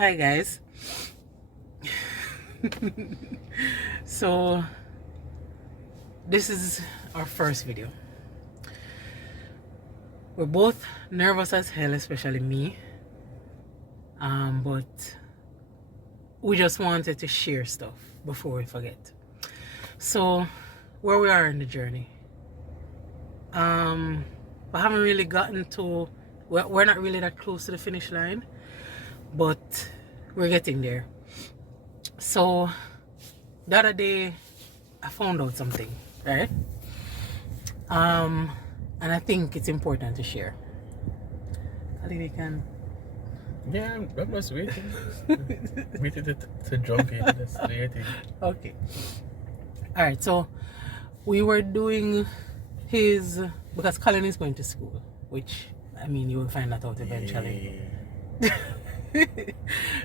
Hi guys. So this is our first video. We're both nervous as hell, especially me. But we just wanted to share stuff before we forget. So where we are in the journey. We haven't really gotten to, we're not really that close to the finish line, but we're getting there. So the other day I found out something, right? And I think it's important to share. I think we can. Yeah, I'm just waiting. Waiting to jump in. Just waiting. Okay. Alright, so we were doing his, because Colin is going to school, which, I mean, you will find that out eventually. Yeah.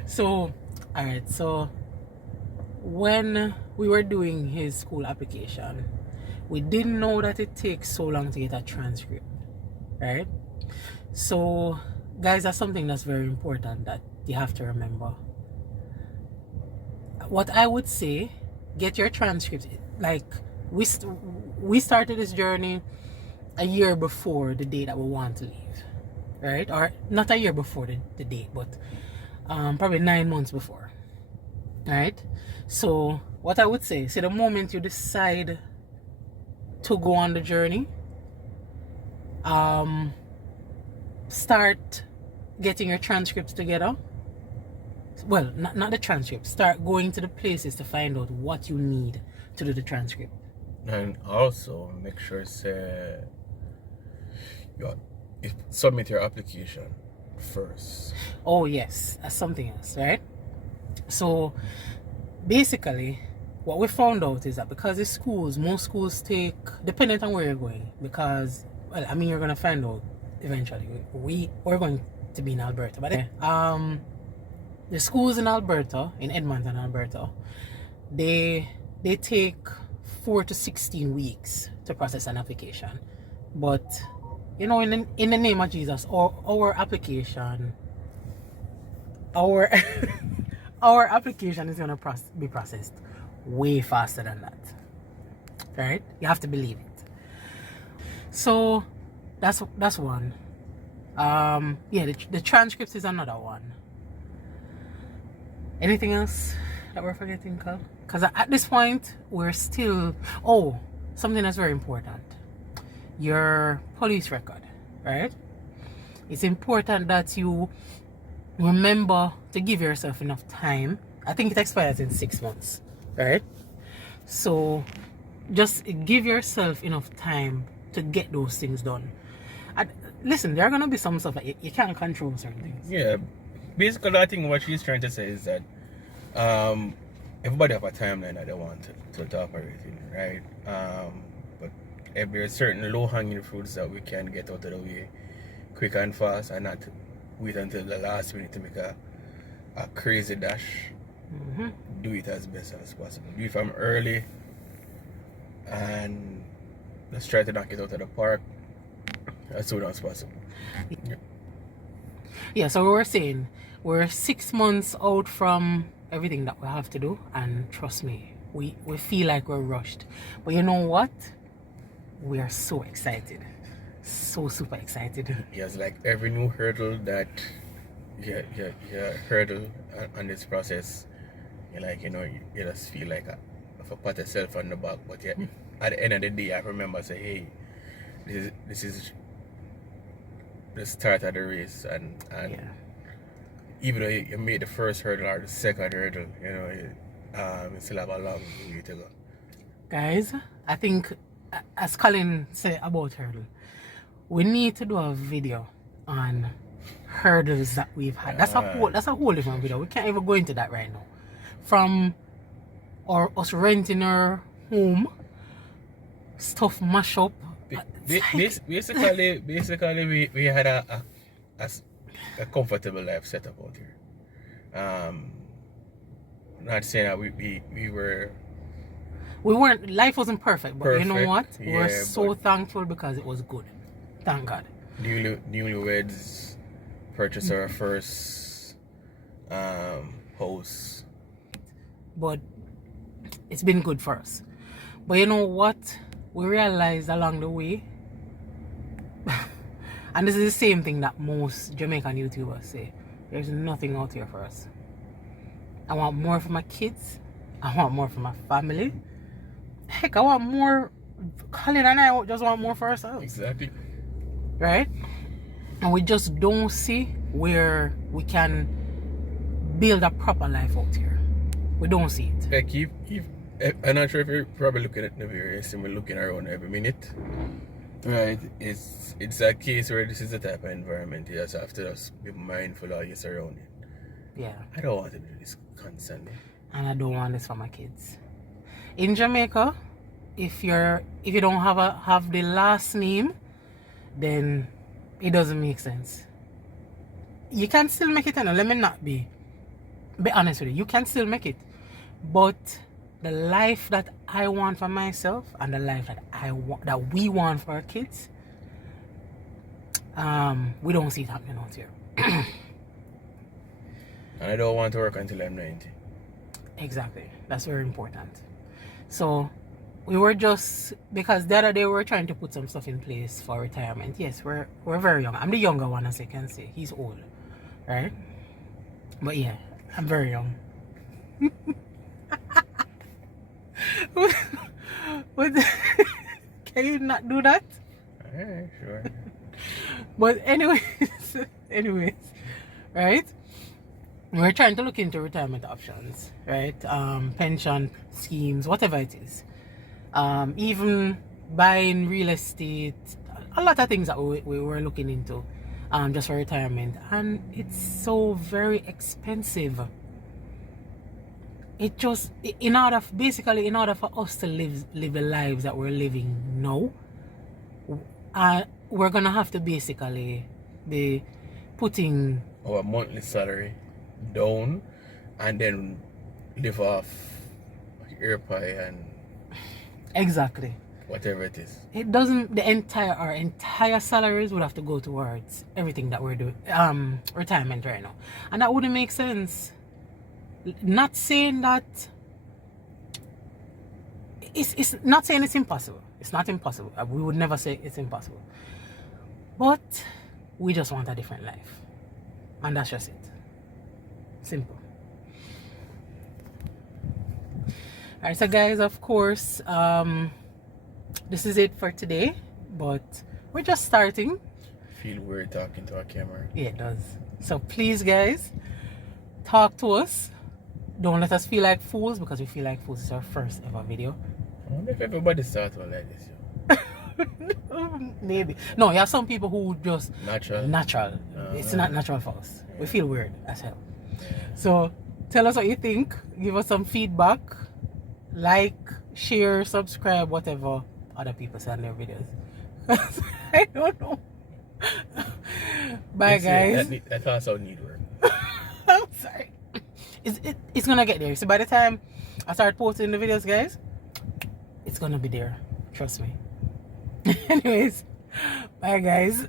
So, alright, so when we were doing his school application, we didn't know that it takes so long to get a transcript, right? So, guys, that's something that's very important that you have to remember. What I would say, get your transcript. Like, we started this journey a year before the day that we want to leave, right? Or not a year before the date, but probably 9 months before, right? So what I would say, the moment you decide to go on the journey, start getting your transcripts together. Well, not the transcript. Start going to the places to find out what you need to do the transcript. And also make sure you submit your application first. Oh yes, that's something else, right? So basically what we found out is that because the schools, most schools take, depending on where you're going, because, well, I mean, you're going to find out eventually. We're going to be in Alberta, but the schools in Alberta, in Edmonton, Alberta, they take 4 to 16 weeks to process an application. But you know, in the name of Jesus, our application, our our application is gonna be processed way faster than that, right? You have to believe it. So that's one. Yeah, the transcripts is another one. Anything else that we're forgetting, Carl? Because at this point we're still, oh, something that's very important, your police record, right? It's important that you remember to give yourself enough time. I think it expires in 6 months, right? So just give yourself enough time to get those things done. Listen, there are gonna be some stuff that you can't control certain things. Yeah. Basically, I think what she's trying to say is that everybody have a timeline that they want to operate in, right? But if there are certain low-hanging fruits that we can get out of the way quick and fast and not wait until the last minute to make a crazy dash, do it as best as possible. Do it from early and let's try to knock it out of the park as soon as possible. Yeah, so we were saying we're 6 months out from everything that we have to do, and trust me, we feel like we're rushed. But you know what? We are so excited. So super excited. Yes, like every new hurdle that you hurdle on this process, you like, you know, you just feel like a pat yourself on the back. But yeah, at the end of the day, I remember say, hey, this is the start of the race, and Yeah. even though you made the first hurdle or the second hurdle, you know, you still have a long way to go. Guys, I think, as Colin said about hurdle, we need to do a video on hurdles that we've had. That's a whole different video. We can't even go into that right now. From us renting our home, stuff mash up. Basically, we had a comfortable life set up out here. Not saying that we weren't, life wasn't perfect, but you know what? Yeah, we're so thankful because it was good. Thank God. Newlyweds purchased our first house. But it's been good for us. But you know what we realized along the way, and this is the same thing that most Jamaican YouTubers say, there's nothing out here for us. I want more for my kids. I want more for my family. Heck, I want more. Colin and I just want more for ourselves. Exactly. Right? And we just don't see where we can build a proper life out here. We don't see it. Like I'm not sure if you're probably looking at the various and we're looking around every minute. Right. It's a case where this is the type of environment you just have to just be mindful of your surroundings. Yeah. I don't want to do this constantly. And I don't want this for my kids. In Jamaica, if you don't have the last name, then it doesn't make sense. You can still make it, and let me not be honest with you. You can still make it, but the life that I want for myself and the life that we want for our kids, we don't see it happening out here. And I don't want to work until I'm 90. Exactly. That's very important. So we were just, because the other day we were trying to put some stuff in place for retirement. Yes, we're very young. I'm the younger one, as I can say. He's old, right? But yeah, I'm very young. But can you not do that? Yeah, sure. But anyways, right? We're trying to look into retirement options, right? Pension schemes, whatever it is. Even buying real estate, a lot of things that we were looking into just for retirement. And it's so very expensive. It just, in order for us to live the lives that we're living now, we're gonna have to basically be putting our monthly salary down and then live off ear pie and exactly whatever it is. It doesn't, our entire salaries would have to go towards everything that we're doing, retirement right now, and that wouldn't make sense. Not saying that it's not saying it's impossible. It's not impossible. We would never say it's impossible, but we just want a different life, and that's just it. Simple. Alright, so guys, of course, this is it for today, but we're just starting. Feel weird talking to a camera. Yeah, it does. So please, guys, talk to us. Don't let us feel like fools, because we feel like fools. It's our first ever video. I wonder if everybody starts one like this. Maybe. No, you have some people who just natural. It's not natural for us. We feel weird as hell. So tell us what you think. Give us some feedback. Like, share, subscribe, whatever other people say on their videos. I don't know. Bye, guys. That also need work. I'm sorry. It's gonna get there. So by the time I start posting the videos, guys, it's gonna be there. Trust me. Anyways, bye, guys.